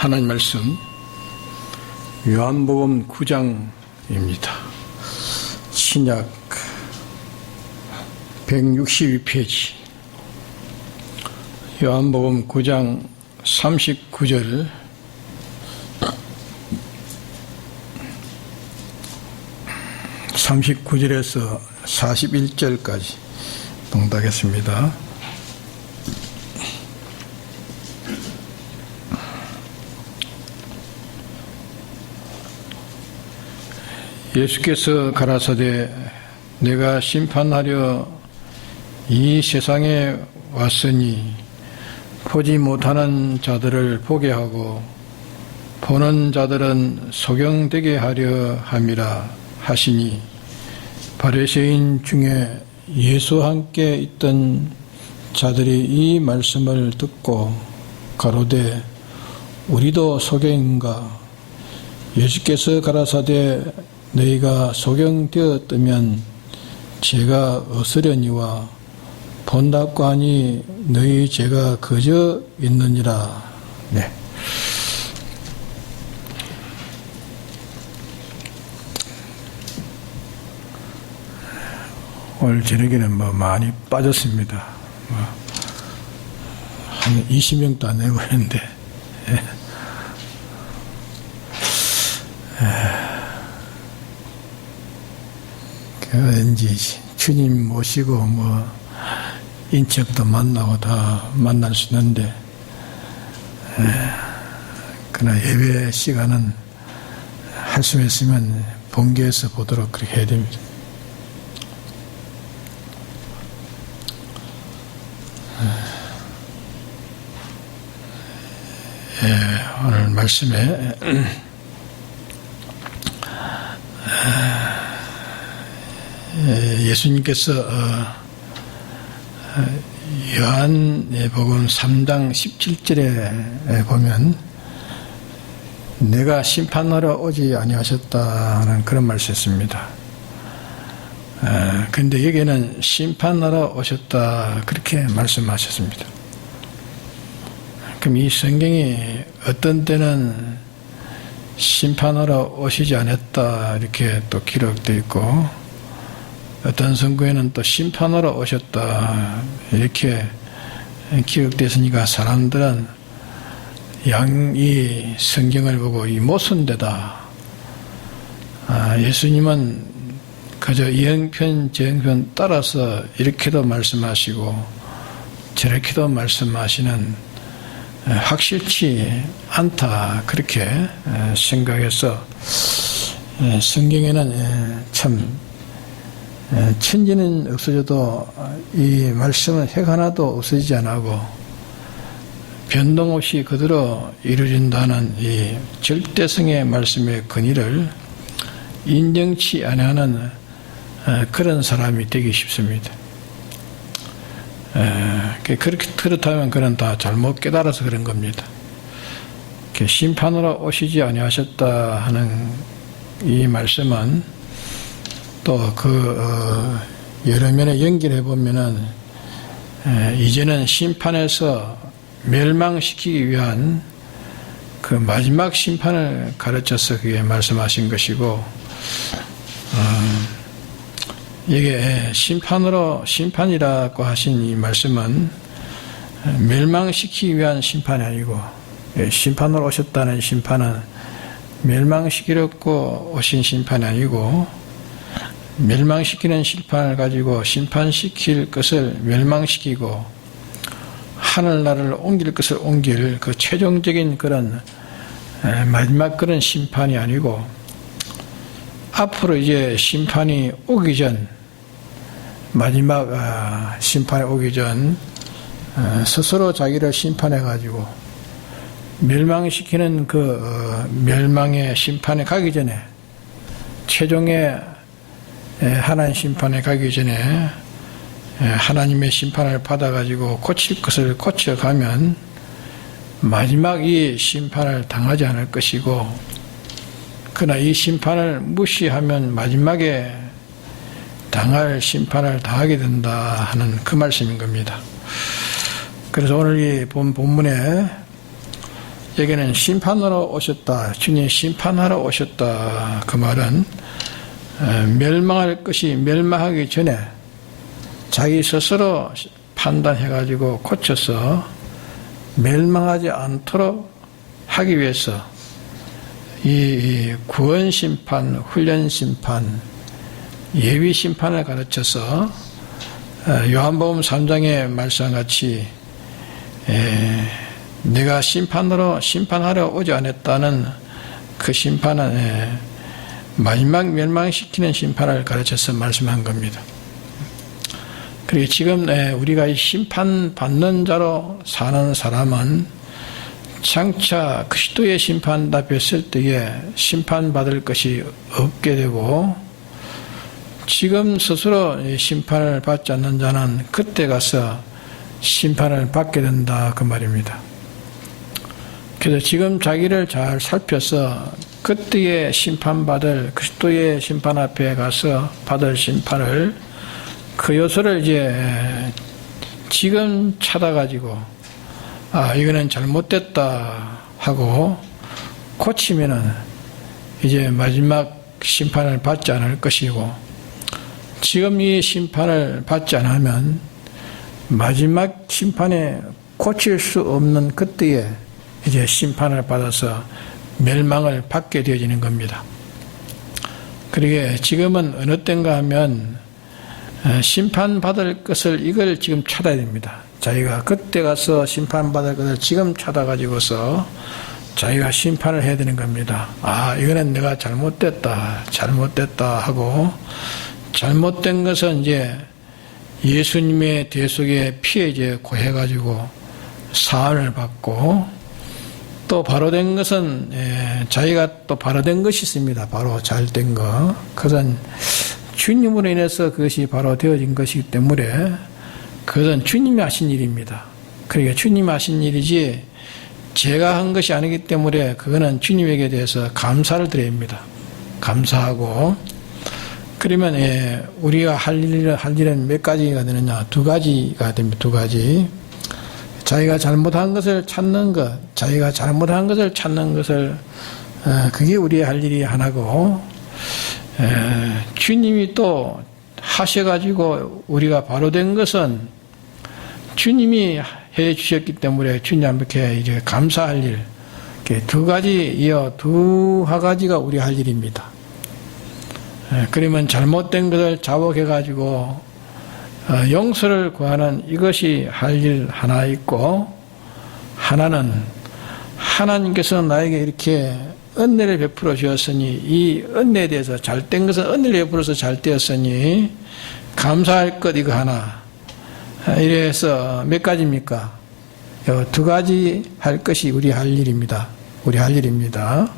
하나님 말씀 요한복음 9장입니다. 신약 162페이지 요한복음 9장 39절 (39절에서) 41절까지 봉독하겠습니다. 예수께서 가라사대 내가 심판하려 이 세상에 왔으니 보지 못하는 자들을 보게 하고 보는 자들은 소경되게 하려 함이라 하시니, 바리새인 중에 예수와 함께 있던 자들이 이 말씀을 듣고 가로되 우리도 소경인가? 예수께서 가라사대 너희가 소경되었다면 죄가 없으려니와 본다고 하니 너희 죄가 그저 있느니라. 네. 오늘 저녁에는 많이 빠졌습니다. 한 20명도 안 되고 있는데. 왠지 주님 모시고 인척도 만나고 다 만날 수 있는데, 그러나 예배 시간은 할 수 있으면 본교에서 보도록 그렇게 해야 됩니다. 오늘 말씀에 예수님께서 요한복음 3장 17절에 보면 내가 심판하러 오지 아니하셨다는 그런 말씀했습니다. 그런데 여기는 심판하러 오셨다 그렇게 말씀하셨습니다. 그럼 이 성경이 어떤 때는 심판하러 오시지 않았다 이렇게 또 기록되어 있고, 어떤 성경에는 또 심판하러 오셨다 이렇게 기록되었으니까 사람들은 이 성경을 보고 이 모순되다, 예수님은 그저 이 형편 저 형편 따라서 이렇게도 말씀하시고 저렇게도 말씀하시는 확실치 않다 그렇게 생각해서 성경에는 참 천지는 없어져도 이 말씀은 핵 하나도 없어지지 않고 변동 없이 그대로 이루어진다는 이 절대성의 말씀의 근위를 인정치 않는 그런 사람이 되기 쉽습니다. 그렇다면 그는 다 잘못 깨달아서 그런 겁니다. 심판으로 오시지 아니하셨다 하는 이 말씀은 또 여러 면에 연결해 보면은 이제는 심판에서 멸망시키기 위한 그 마지막 심판을 가르쳐서 그게 말씀하신 것이고, 이게 심판이라고 하신 이 말씀은 멸망시키기 위한 심판이 아니고, 심판으로 오셨다는 심판은 멸망시키려고 오신 심판이 아니고, 멸망시키는 심판을 가지고 심판시킬 것을 멸망시키고 하늘나라를 옮길 것을 옮길 그 최종적인 그런 마지막 그런 심판이 아니고, 앞으로 이제 심판이 오기 전, 마지막 심판이 오기 전 스스로 자기를 심판해 가지고 멸망시키는 그 멸망의 심판에 가기 전에, 최종의 하나님 심판에 가기 전에 하나님의 심판을 받아가지고 고칠 것을 고쳐가면 마지막 이 심판을 당하지 않을 것이고, 그러나 이 심판을 무시하면 마지막에 당할 심판을 당하게 된다 하는 그 말씀인 겁니다. 그래서 오늘 이 본문에 여기는 심판하러 오셨다. 주님 심판하러 오셨다. 그 말은 멸망할 것이 멸망하기 전에 자기 스스로 판단해가지고 고쳐서 멸망하지 않도록 하기 위해서 이 구원 심판, 훈련 심판, 예비 심판을 가르쳐서 요한복음 3장의 말씀같이 내가 심판하러 오지 않았다는 그 심판은 마지막 멸망시키는 심판을 가르쳐서 말씀한 겁니다. 그리고 지금 우리가 이 심판받는 자로 사는 사람은 장차 그리스도의 심판 앞에 설 때에 심판받을 것이 없게 되고, 지금 스스로 심판을 받지 않는 자는 그때 가서 심판을 받게 된다 그 말입니다. 그래서 지금 자기를 잘 살펴서 그때의 심판받을 그리스도의 심판 앞에 가서 받을 심판을, 그 요소를 이제 지금 찾아가지고 이거는 잘못됐다 하고 고치면은 이제 마지막 심판을 받지 않을 것이고, 지금 이 심판을 받지 않으면 마지막 심판에 고칠 수 없는 그때에 이제 심판을 받아서 멸망을 받게 되어지는 겁니다. 그러게 지금은 어느 때인가 하면 심판받을 것을 이걸 지금 찾아야 됩니다. 자기가 그때 가서 심판받을 것을 지금 찾아가지고서 자기가 심판을 해야 되는 겁니다. 이거는 내가 잘못됐다 하고, 잘못된 것은 이제 예수님의 대속의 피에 이제 고해가지고 사함을 받고, 또 바로 된 것은 자기가 또 바로 된 것이 있습니다. 바로 잘된 것. 그것은 주님으로 인해서 그것이 바로 되어진 것이기 때문에 그것은 주님이 하신 일입니다. 그러니까 주님이 하신 일이지 제가 한 것이 아니기 때문에 그거는 주님에게 대해서 감사를 드려야 합니다. 감사하고, 그러면 우리가 할 일은 몇 가지가 되느냐? 두 가지가 됩니다. 두 가지. 자기가 잘못한 것을 찾는 것, 자기가 잘못한 것을 찾는 것을 그게 우리의 할 일이 하나고, 주님이 또 하셔가지고 우리가 바로 된 것은 주님이 해 주셨기 때문에 주님께 이제 감사할 일, 두 가지 이어 두 가지가 우리 할 일입니다. 그러면 잘못된 것을 자복해가지고 용서를 구하는 이것이 할 일 하나 있고, 하나는 하나님께서 나에게 이렇게 은혜를 베풀어 주었으니 이 은혜에 대해서 잘된 것은 은혜를 베풀어서 잘 되었으니 감사할 것 이거 하나. 이래서 몇 가지입니까? 두 가지 할 것이 우리 할 일입니다. 우리 할 일입니다.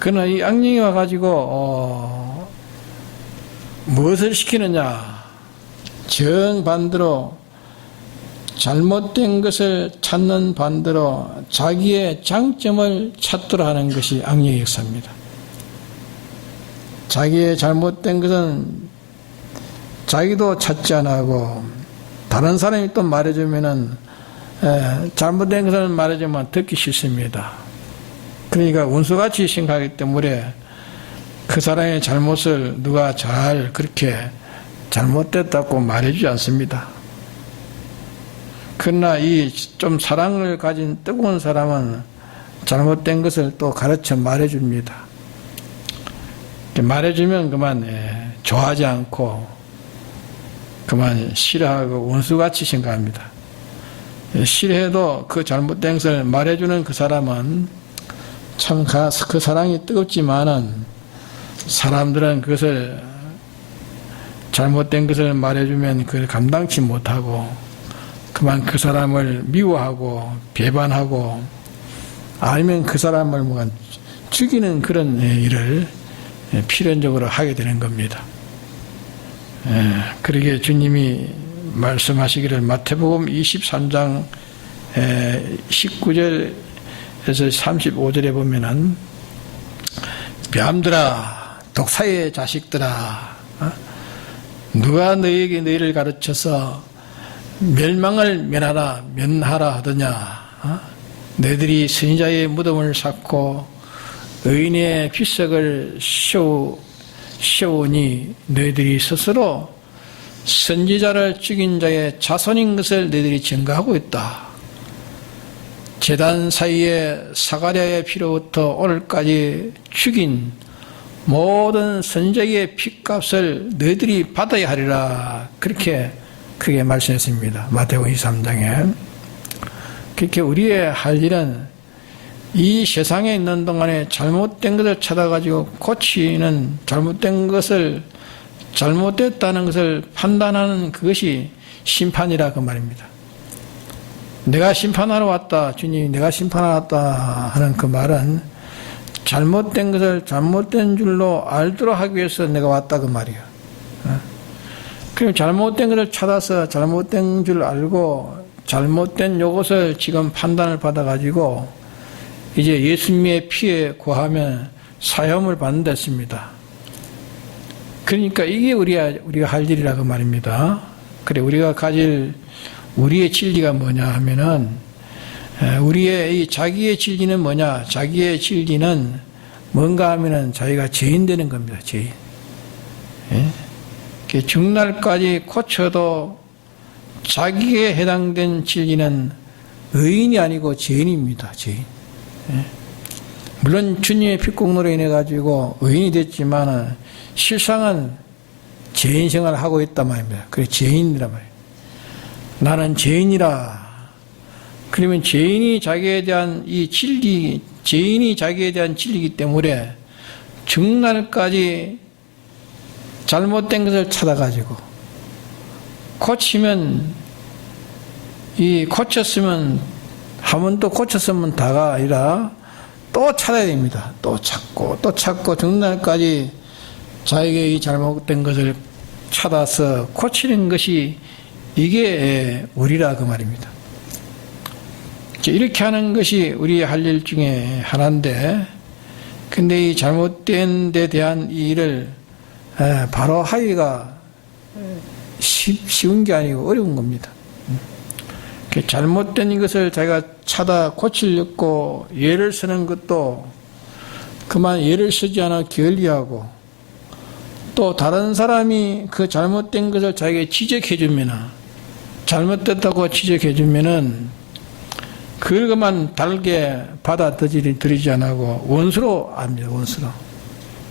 그러나 이 악령이 와가지고 무엇을 시키느냐? 정반대로 잘못된 것을 찾는 반대로 자기의 장점을 찾도록 하는 것이 악령의 역사입니다. 자기의 잘못된 것은 자기도 찾지 않고 다른 사람이 또 말해주면은 잘못된 것을 말해주면 듣기 싫습니다. 그러니까 운수같이 생각하기 때문에 그 사람의 잘못을 누가 잘 그렇게 잘못됐다고 말해주지 않습니다. 그러나 이 좀 사랑을 가진 뜨거운 사람은 잘못된 것을 또 가르쳐 말해줍니다. 말해주면 그만 좋아하지 않고 그만 싫어하고 원수같이 생각합니다. 싫어해도 그 잘못된 것을 말해주는 그 사람은 참 그 사랑이 뜨겁지만은 사람들은 그것을 잘못된 것을 말해주면 그걸 감당치 못하고 그만 그 사람을 미워하고 배반하고 아니면 그 사람을 뭐 죽이는 그런 일을 필연적으로 하게 되는 겁니다. 그러게 주님이 말씀하시기를 마태복음 23장 19절에서 35절에 보면은 뱀들아 독사의 자식들아 누가 너희에게 너희를 가르쳐서 멸망을 면하라 하더냐 너희들이 선지자의 무덤을 쌓고 의인의 비석을 씌우니 너희들이 스스로 선지자를 죽인 자의 자손인 것을 너희들이 증거하고 있다. 제단 사이에 사가랴의 피로부터 오늘까지 죽인 모든 선지자의 핏값을 너희들이 받아야 하리라. 그렇게 크게 말씀했습니다. 마태복음 23장에. 그렇게 우리의 할 일은 이 세상에 있는 동안에 잘못된 것을 찾아가지고 고치는, 잘못됐다는 것을 판단하는 그것이 심판이라 그 말입니다. 내가 심판하러 왔다, 주님이 내가 심판하러 왔다 하는 그 말은 잘못된 것을 잘못된 줄로 알도록 하기 위해서 내가 왔다 그 말이에요. 그럼 잘못된 것을 찾아서 잘못된 줄 알고 잘못된 요것을 지금 판단을 받아가지고 이제 예수님의 피에 구하면 사형을 받는 데습니다. 그러니까 이게 우리가 할 일이라 그 말입니다. 그래, 우리가 가질 우리의 진리가 뭐냐 하면은, 우리의 이 자기의 진리는 뭐냐? 자기의 진리는 뭔가 하면은 자기가 죄인 되는 겁니다. 죄인. 예? 죽날까지 고쳐도 자기에 해당된 진리는 의인이 아니고 죄인입니다. 죄인. 예? 물론 주님의 핏공로로 인해 가지고 의인이 됐지만 실상은 죄인 생활을 하고 있단 말입니다. 그래, 죄인이란 말이에요. 나는 죄인이라. 그러면 죄인이 자기에 대한 이 진리, 죄인이 자기에 대한 진리이기 때문에 죽날까지 잘못된 것을 찾아가지고 고치면, 고쳤으면, 한 번 또 고쳤으면 다가 아니라 또 찾아야 됩니다. 또 찾고 죽날까지 자기에게 이 잘못된 것을 찾아서 고치는 것이 이게 우리라 그 말입니다. 이렇게 하는 것이 우리의 할 일 중에 하나인데, 근데 이 잘못된 데 대한 이 일을 바로 하기가 쉬운 게 아니고 어려운 겁니다. 잘못된 것을 자기가 찾아 고치려고 예를 쓰는 것도 그만 예를 쓰지 않아 게을리하고, 또 다른 사람이 그 잘못된 것을 자기에게 지적해주면, 잘못됐다고 지적해주면은 그걸 그만 달게 받아들이지 않고 원수로 압니다.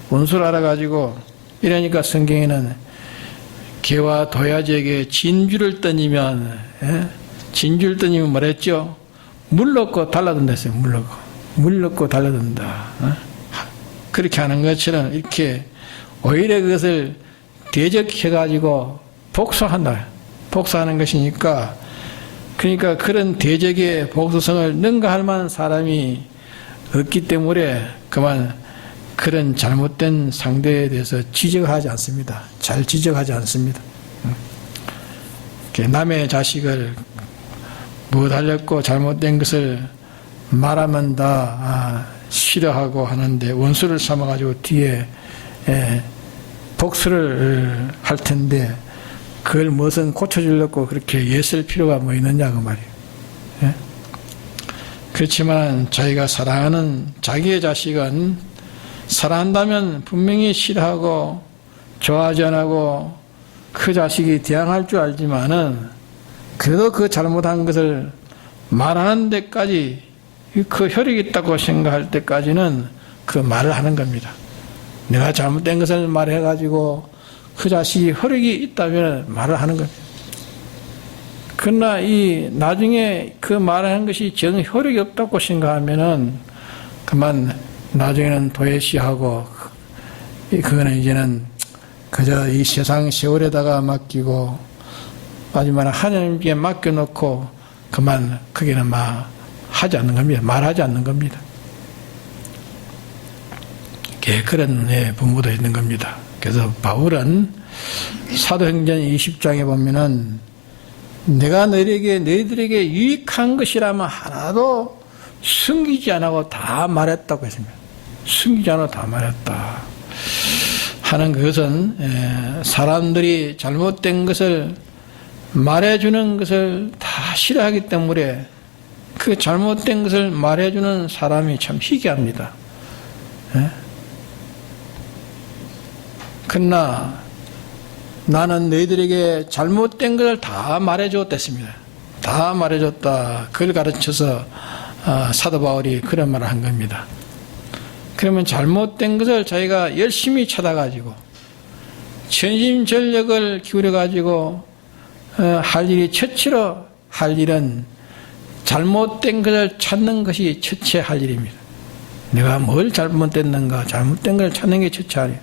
원수로 알아가지고, 이러니까 성경에는 개와 도야지에게 진주를 던지면, 진주를 던지면 뭐랬죠? 물 넣고 달라든다 했어요. 물 넣고 달라든다. 그렇게 하는 것처럼 이렇게 오히려 그것을 대적해가지고 복수하는 것이니까, 그러니까 그런 대적의 복수성을 능가할 만한 사람이 없기 때문에 그만 그런 잘못된 상대에 대해서 지적하지 않습니다. 잘 지적하지 않습니다. 남의 자식을 무엇하렸고 잘못된 것을 말하면 다 싫어하고 하는데 원수를 삼아가지고 뒤에 복수를 할 텐데 그걸 무엇은 고쳐주려고 그렇게 애쓸 필요가 뭐 있느냐 그 말이에요. 예? 그렇지만 자기가 사랑하는 자기의 자식은 사랑한다면 분명히 싫어하고 좋아하지 않고 그 자식이 대항할 줄 알지만은 그래도 그 잘못한 것을 말하는 데까지 그 혈육이 있다고 생각할 때까지는 그 말을 하는 겁니다. 내가 잘못된 것을 말해가지고 그 자식이 혈육이 있다면 말을 하는 겁니다. 그러나 나중에 그 말하는 것이 정 혈육이 없다고 생각하면은 그만 나중에는 도외시하고 그거는 이제는 그저 이 세상 세월에다가 맡기고 마지막에 하나님께 맡겨놓고 그만 거기는 하지 않는 겁니다. 말하지 않는 겁니다. 그런 분부도 있는 겁니다. 그래서 바울은 사도행전 20장에 보면은 내가 너희들에게 유익한 것이라면 하나도 숨기지 않고 다 말했다고 했습니다. 숨기지 않고 다 말했다 하는 그것은 사람들이 잘못된 것을 말해주는 것을 다 싫어하기 때문에 그 잘못된 것을 말해주는 사람이 참 희귀합니다. 예? 그러나 나는 너희들에게 잘못된 것을 다 말해줬댔습니다. 다 말해줬다. 그걸 가르쳐서 사도 바울이 그런 말을 한 겁니다. 그러면 잘못된 것을 자기가 열심히 찾아가지고 전심전력을 기울여가지고 할 일이 첫째로 할 일은 잘못된 것을 찾는 것이 첫째 할 일입니다. 내가 뭘 잘못됐는가, 잘못된 걸 찾는 게 첫째 할 일.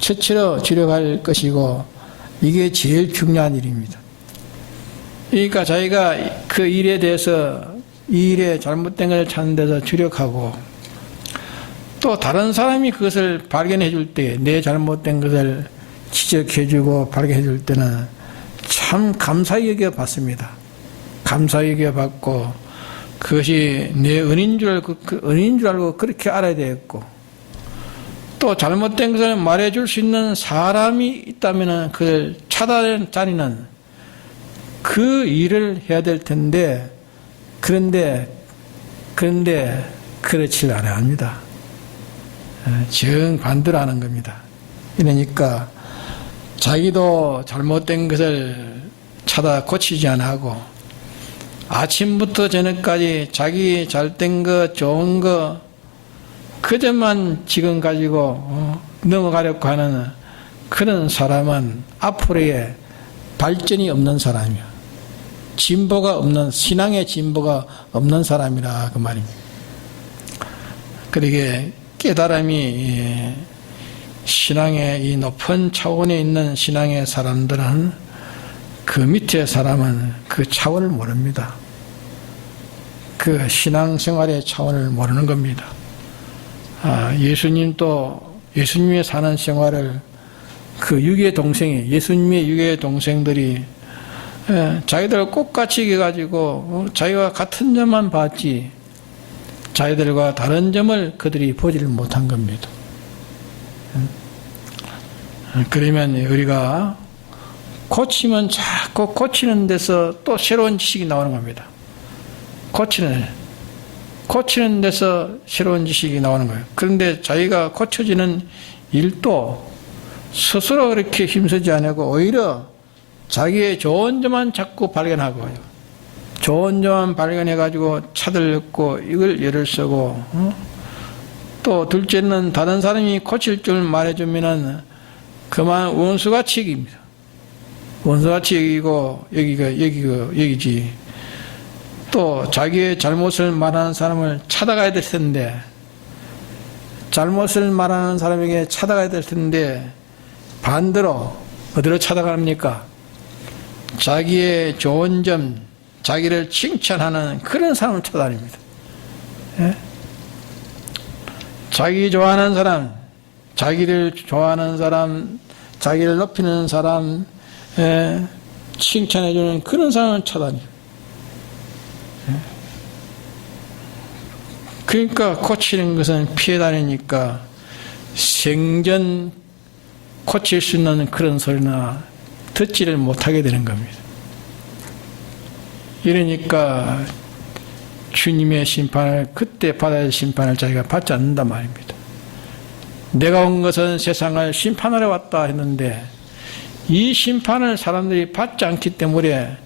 첫째로 주력할 것이고 이게 제일 중요한 일입니다. 그러니까 자기가 그 일에 대해서 이 일에 잘못된 것을 찾는 데서 주력하고 또 다른 사람이 그것을 발견해 줄 때 내 잘못된 것을 지적해 주고 발견해 줄 때는 참 감사히 여겨봤습니다. 감사히 여겨봤고 그것이 내 은인 줄 알고 그렇게 알아야 되겠고 또 잘못된 것을 말해줄 수 있는 사람이 있다면 그걸 찾아다니는 그 일을 해야 될 텐데 그런데 그렇지 않아야 합니다. 정반대로 하는 겁니다. 이러니까 자기도 잘못된 것을 찾아 고치지 않고 아침부터 저녁까지 자기 잘된 것 좋은 것 그것만 지금 가지고 넘어가려고 하는 그런 사람은 앞으로의 발전이 없는 사람이야. 진보가 없는, 신앙의 진보가 없는 사람이라 그 말입니다. 그러게 깨달음이 신앙의 이 높은 차원에 있는 신앙의 사람들은 그 밑에 사람은 그 차원을 모릅니다. 그 신앙생활의 차원을 모르는 겁니다. 예수님도 예수님의 사는 생활을 그 유괴 동생이 예수님의 유괴 동생들이 자기들 똑같이 해가지고 자기와 같은 점만 봤지 자기들과 다른 점을 그들이 보지를 못한 겁니다. 그러면 우리가 고치면 자꾸 고치는 데서 또 새로운 지식이 나오는 겁니다. 고치는 데서 새로운 지식이 나오는 거예요. 그런데 자기가 고쳐지는 일도 스스로 그렇게 힘쓰지 않고 오히려 자기의 좋은 점만 자꾸 발견하고 좋은 점만 발견해가지고 차들렸고 이걸 예를 쓰고 또 둘째는 다른 사람이 고칠 줄 말해주면은 그만 원수같이 여깁니다. 원수같이 여기고 여기지. 또 자기의 잘못을 말하는 사람을 찾아가야 될 텐데 잘못을 말하는 사람에게 찾아가야 될 텐데 반대로 어디로 찾아갑니까? 자기의 좋은 점, 자기를 칭찬하는 그런 사람을 찾아다닙니다. 예? 자기 좋아하는 사람, 자기를 좋아하는 사람, 자기를 높이는 사람, 칭찬해주는 그런 사람을 찾아다닙니다. 그러니까 고치는 것은 피해 다니니까 생전 고칠 수 있는 그런 소리나 듣지를 못하게 되는 겁니다. 이러니까 주님의 심판을 그때 받아야 할 심판을 자기가 받지 않는단 말입니다. 내가 온 것은 세상을 심판하러 왔다 했는데 이 심판을 사람들이 받지 않기 때문에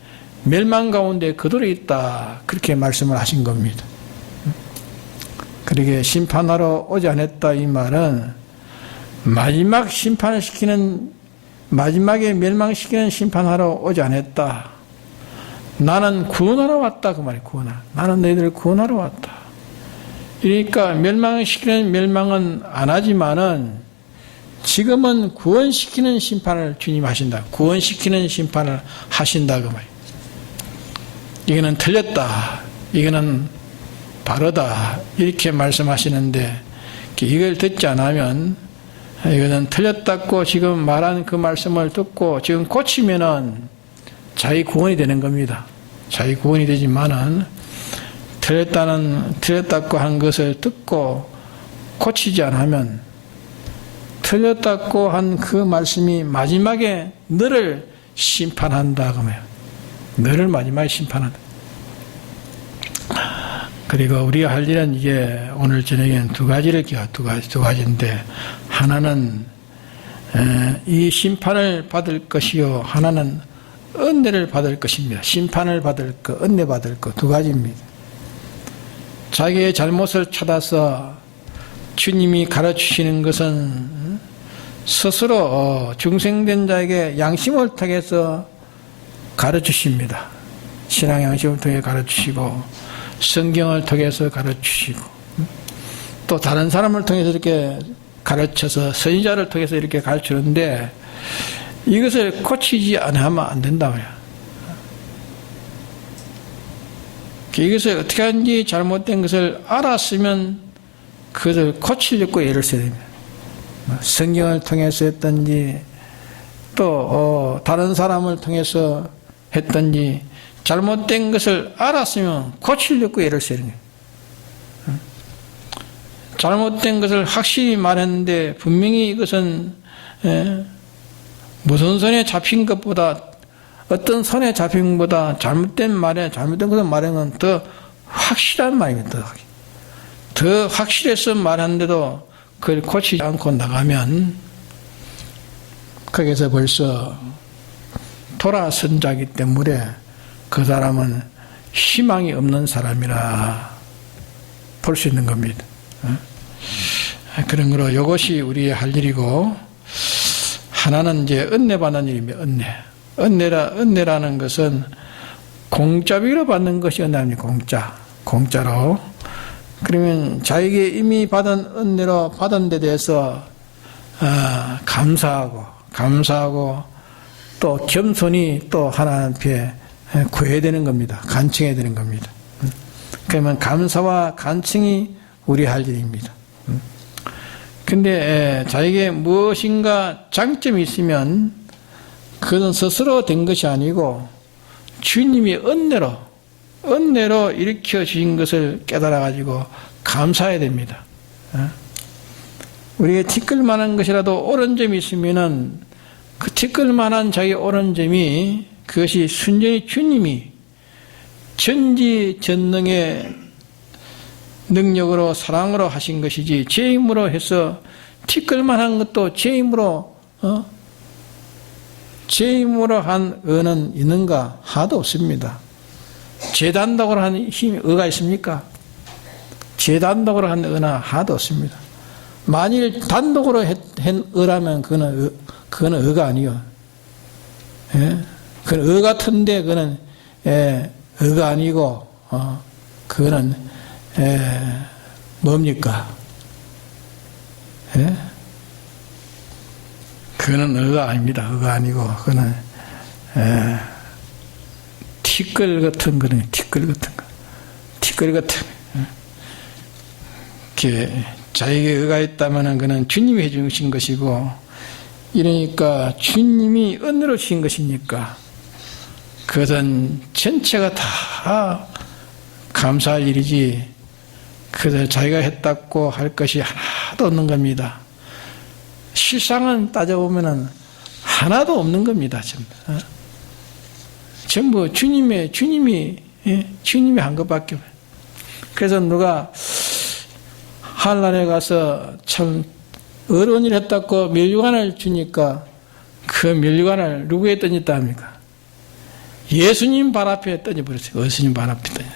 멸망 가운데 그대로 있다 그렇게 말씀을 하신 겁니다. 그러게 심판하러 오지 않았다 이 말은 마지막 심판을 시키는 마지막에 멸망시키는 심판하러 오지 않았다. 나는 구원하러 왔다 그 말이에요. 나는 너희들을 구원하러 왔다. 그러니까 멸망시키는 멸망은 안 하지만은 지금은 구원시키는 심판을 주님 하신다. 구원시키는 심판을 하신다 그 말이에요. 이거는 틀렸다. 이거는 바르다. 이렇게 말씀하시는데 이걸 듣지 않으면 이거는 틀렸다고 지금 말한 그 말씀을 듣고 지금 고치면은 자기 구원이 되는 겁니다. 자기 구원이 되지만은 틀렸다고 한 것을 듣고 고치지 않으면 틀렸다고 한 그 말씀이 마지막에 너를 심판한다 그 말이에요. 너를 마지막에 심판한다. 그리고 우리가 할 일은 이제 오늘 저녁에는 두 가지인데, 하나는 이 심판을 받을 것이요, 하나는 은혜를 받을 것입니다. 심판을 받을 것, 은혜 받을 것, 두 가지입니다. 자기의 잘못을 찾아서 주님이 가르치시는 것은 스스로 중생된 자에게 양심을 통해서 가르치십니다. 신앙 양심을 통해 가르치시고, 성경을 통해서 가르치시고, 또 다른 사람을 통해서 이렇게 가르쳐서 선지자를 통해서 이렇게 가르치는데, 이것을 고치지 않으면 안 된다고요. 이것을 어떻게 하는지 잘못된 것을 알았으면 그것을 고치려고 애를 써야 됩니다. 성경을 통해서 했든지 또 다른 사람을 통해서 했든지 잘못된 것을 알았으면 고치려고 애를 써야 됩니다. 잘못된 것을 확실히 말했는데 분명히 이것은 무슨 손에 잡힌 것보다, 어떤 손에 잡힌 것보다 잘못된 것을 말하는 건 더 확실한 말입니다. 더 확실해서 말하는데도 그걸 고치지 않고 나가면 거기서 벌써 돌아선 자이기 때문에 그 사람은 희망이 없는 사람이라 볼 수 있는 겁니다. 그런 거로 이것이 우리의 할 일이고, 하나는 이제 은혜 받는 일입니다. 은혜라는 것은 공짜비로 받는 것이 은혜입니다. 공짜로. 그러면 자에게 이미 받은 은혜로 받은 데 대해서 감사하고 또 겸손히 또 하나님 앞에 구해야 되는 겁니다. 간청해야 되는 겁니다. 그러면 감사와 간청이 우리 할 일입니다. 근데 자에게 무엇인가 장점이 있으면 그것은 스스로 된 것이 아니고 주님이 은혜로 일으켜 주신 것을 깨달아 가지고 감사해야 됩니다. 우리가 티끌만한 것이라도 옳은 점이 있으면은 그 티끌만한 자기 옳은 점이, 그것이 순전히 주님이 전지전능의 능력으로 사랑으로 하신 것이지, 제 힘으로 해서 티끌만한 것도 제 힘으로 한 은은 있는가? 하나도 없습니다. 죄단독으로 한 힘이 의가 있습니까? 죄단독으로 한 은은 하나도 없습니다. 만일 단독으로 한 의라면 그거는 의가 아니요. 예? 그건 의 같은데 그거는 의가 아니고 그거는 뭡니까? 예? 그거는 의가 아닙니다. 의가 아니고 그거는 티끌 같은 거는 티끌 같은 자에게 의가 있다면 그는 주님이 해주신 것이고, 이러니까 주님이 은혜로 주신 것이니까 그것은 전체가 다 감사할 일이지, 그것을 자기가 했다고 할 것이 하나도 없는 겁니다. 실상은 따져보면 하나도 없는 겁니다. 전부 주님이 한 것밖에 없어요. 그래서 누가 한란에 가서 참 어려운 일 했다고 면류관을 주니까 그 면류관을 누구에 던졌다 합니까? 예수님 발 앞에 던져버렸어요. 예수님 발 앞에 던져.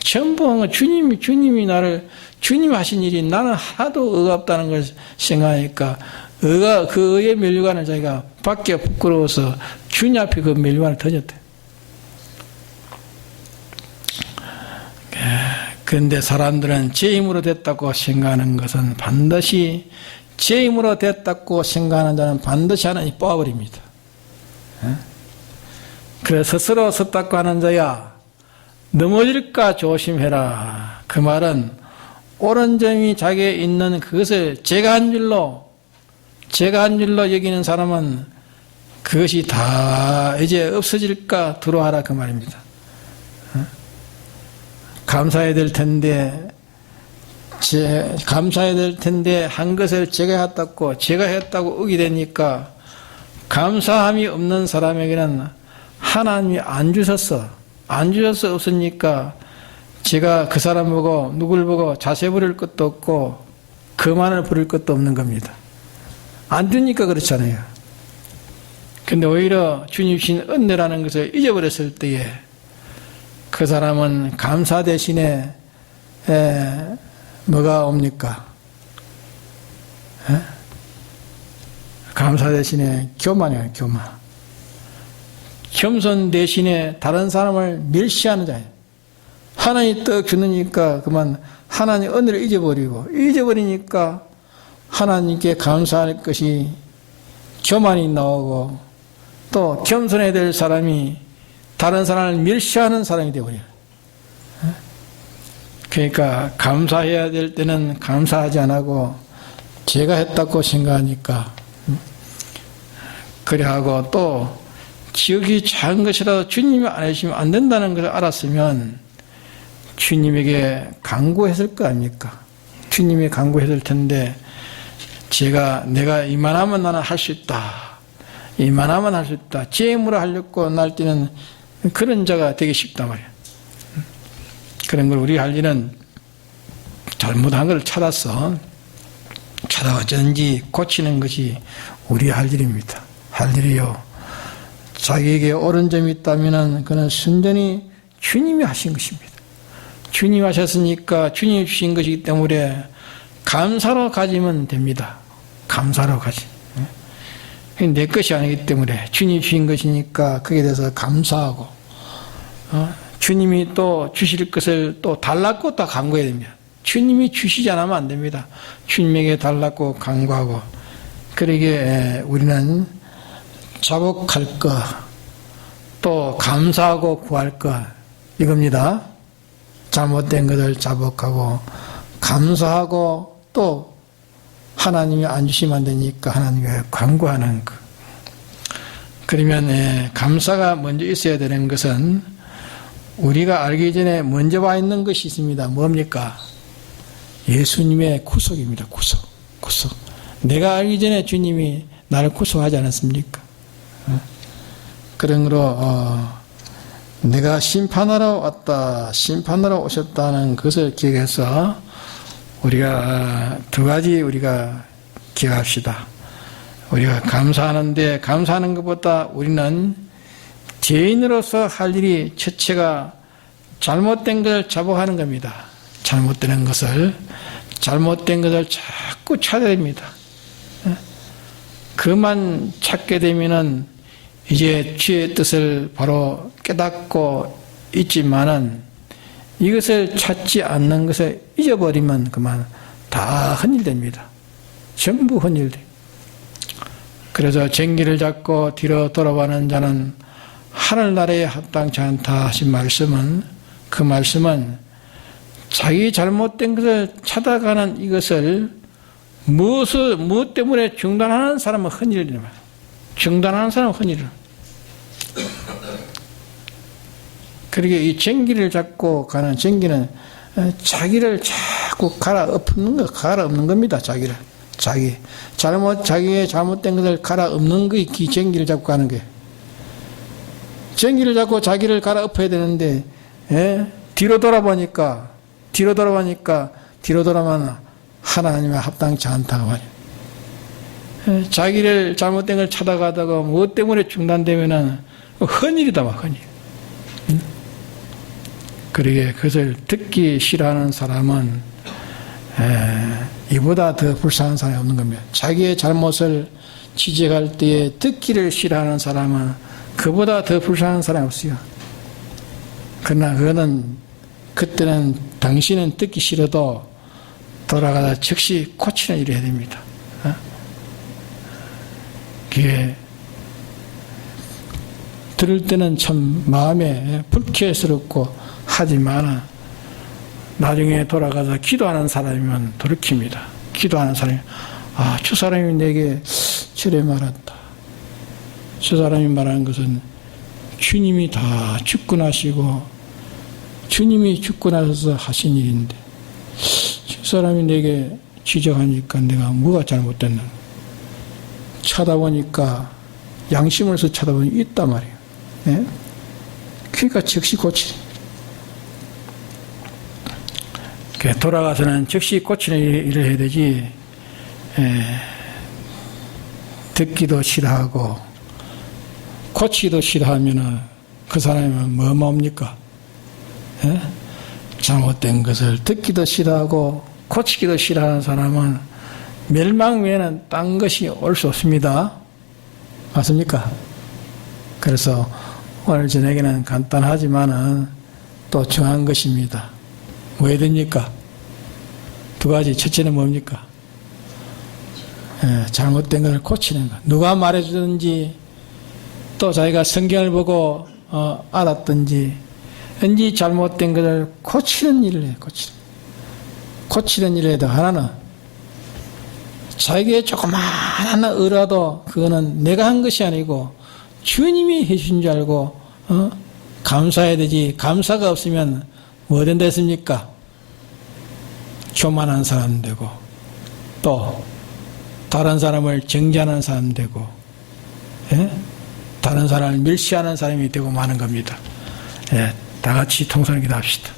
전부 주님이 나를, 주님 하신 일이 나는 하나도 의가 없다는 걸 생각하니까 그 의의 면류관을 자기가 밖에 부끄러워서 주님 앞에 그 면류관을 던졌대. 그런데 사람들은 제 힘으로 됐다고 생각하는 것은 반드시, 제 힘으로 됐다고 생각하는 자는 반드시 하나님 뽑아버립니다. 그래서 스스로 섰다고 하는 자야, 넘어질까 조심해라. 그 말은 옳은 점이 자기에 있는 그것을 제가 한 줄로 여기는 사람은 그것이 다 이제 없어질까 두려워하라, 그 말입니다. 감사해야 될 텐데 한 것을 제가 했다고 의기되니까 감사함이 없는 사람에게는 하나님이 안 주셔서 없으니까 제가 그 사람 보고 누굴 보고 자세 부릴 것도 없고 그만을 부릴 것도 없는 겁니다. 안 되니까 그렇잖아요. 근데 오히려 주님 주신 은혜라는 것을 잊어버렸을 때에 그 사람은 감사 대신에 뭐가 옵니까? 감사 대신에 교만이에요. 교만. 겸손 대신에 다른 사람을 멸시하는 자예요. 하나님 떡 주니까 그만 하나님 은혜를 잊어버리니까 하나님께 감사할 것이 교만이 나오고 또 겸손해야 될 사람이 다른 사람을 멸시하는 사람이 되어버려요. 그러니까 감사해야 될 때는 감사하지 않고 제가 했다고 생각하니까 그래 하고 또 지극히 작은 것이라도 주님이 안 해주시면 안 된다는 것을 알았으면 주님에게 간구했을 거 아닙니까? 주님이 간구했을 텐데 내가 이만하면 나는 할 수 있다. 이만하면 할 수 있다. 제 힘으로 하려고 날 때는 그런 자가 되기 쉽단 말이야. 그런 걸 우리 할 일은 잘못한 걸 찾아서 어쩐지 고치는 것이 우리 할 일입니다. 할 일이요. 자기에게 옳은 점이 있다면 그는 순전히 주님이 하신 것입니다. 주님이 하셨으니까 주님이 주신 것이기 때문에 감사로 가지면 됩니다. 감사로 가지. 내 것이 아니기 때문에 주님이 주신 것이니까 거기에 대해서 감사하고 주님이 또 주실 것을 또 달라고 또 간구해야 됩니다. 주님이 주시지 않으면 안 됩니다. 주님에게 달라고 간구하고 그러기에 우리는 자복할 것, 또 감사하고 구할 것 이겁니다. 잘못된 것을 자복하고 감사하고 또 하나님이 안 주시면 안 되니까 하나님께 간구하는 것. 그러면 감사가 먼저 있어야 되는 것은 우리가 알기 전에 먼저 와 있는 것이 있습니다. 뭡니까? 예수님의 구속입니다. 구속. 내가 알기 전에 주님이 나를 구속하지 않았습니까? 그런 거로 내가 심판하러 왔다, 심판하러 오셨다는 것을 기억해서 우리가 두 가지 우리가 기억합시다. 우리가 감사하는데 감사하는 것보다 우리는 죄인으로서 할 일이 첫째가 잘못된 것을 자복하는 겁니다. 잘못된 것을 자꾸 찾아야 됩니다. 그만 찾게 되면은 이제 주의 뜻을 바로 깨닫고 있지만은 이것을 찾지 않는 것을 잊어버리면 그만 다 헌일됩니다. 전부 헌일돼. 그래서 쟁기를 잡고 뒤로 돌아가는 자는 하늘나라에 합당치 않다 하신 말씀은 그 말씀은 자기 잘못된 것을 찾아가는 이것을 무엇 때문에 중단하는 사람은 헌일이란 말이에요. 중단하는 사람은 헌일이란 말이에요. 그러게 이 쟁기를 잡고 가는 쟁기는 자기를 자꾸 갈아엎는 겁니다. 자기의 잘못된 것을 갈아엎는 것이 쟁기를 잡고 가는 거예요. 쟁기를 잡고 자기를 갈아엎어야 되는데 뒤로 돌아보면 하나님과 합당치 않다고 말이에요. 자기를 잘못된 걸 찾아가다가 무엇 때문에 중단되면은 헌일이다 봐, 헌일. 그러게 그것을 듣기 싫어하는 사람은 이보다 더 불쌍한 사람이 없는 겁니다. 자기의 잘못을 지적할 때에 듣기를 싫어하는 사람은 그보다 더 불쌍한 사람이 없어요. 그러나 그때는 당신은 듣기 싫어도 돌아가다 즉시 고치는 일을 해야 됩니다. 그게 들을 때는 참 마음에 불쾌스럽고 하지만 나중에 돌아가서 기도하는 사람이면 돌이킵니다. 기도하는 사람이 저 사람이 내게 저래 말했다. 저 사람이 말하는 것은 주님이 다 죽고 나시고 주님이 죽고 나셔서 하신 일인데 저 사람이 내게 지적하니까 내가 뭐가 잘못됐나 쳐다보니까 양심으로서 쳐다보니 있단 말이에요. 그러니까 즉시 고치. 돌아가서는 즉시 고치는 일을 해야 되지, 듣기도 싫어하고 고치기도 싫어하면 그 사람은 뭐 뭡니까? 잘못된 것을 듣기도 싫어하고 고치기도 싫어하는 사람은 멸망 외에는 딴 것이 올 수 없습니다. 맞습니까? 그래서 오늘 저녁에는 간단하지만은 또 중요한 것입니다. 뭐 해야 됩니까? 두 가지. 첫째는 뭡니까? 잘못된 것을 고치는 것. 누가 말해주든지 또 자기가 성경을 보고 알았든지 왠지 잘못된 것을 고치는 일을 해요. 고치는 일을 해도 하나는 자기의 조그마한 의라도 그거는 내가 한 것이 아니고 주님이 해주신 줄 알고 감사해야 되지. 감사가 없으면 뭐 된다 했습니까? 교만한 사람 되고 또 다른 사람을 정죄하는 사람 되고 다른 사람을 멸시하는 사람이 되고 마는 겁니다. 다 같이 통성기도 합시다.